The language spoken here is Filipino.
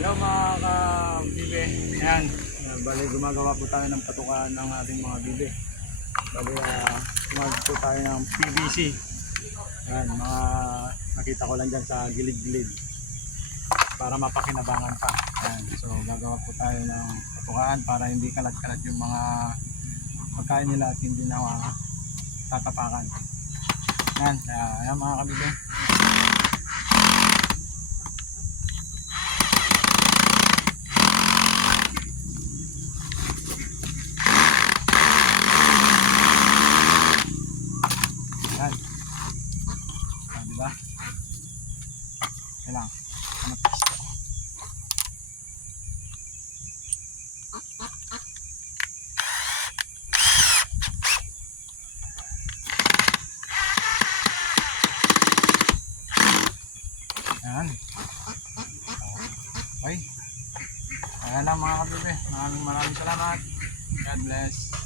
Hello mga ka-bibe. Ayan, bali gumagawa po tayo ng patukan ng ating mga bibe. Bali gumagawa po tayo ng PVC. Ayan, mga nakita ko lang dyan sa gilid-gilid para mapakinabangan pa. Ayan, so gagawa po tayo ng patukan para hindi kalat-kalat yung mga pagkain nila at hindi na tatapakan. Ayan, ayan mga ka-bibe. Yan. Diba? Yan lang. Yan. Okay. Ayan lang mga kabibe. Maraming salamat. God bless.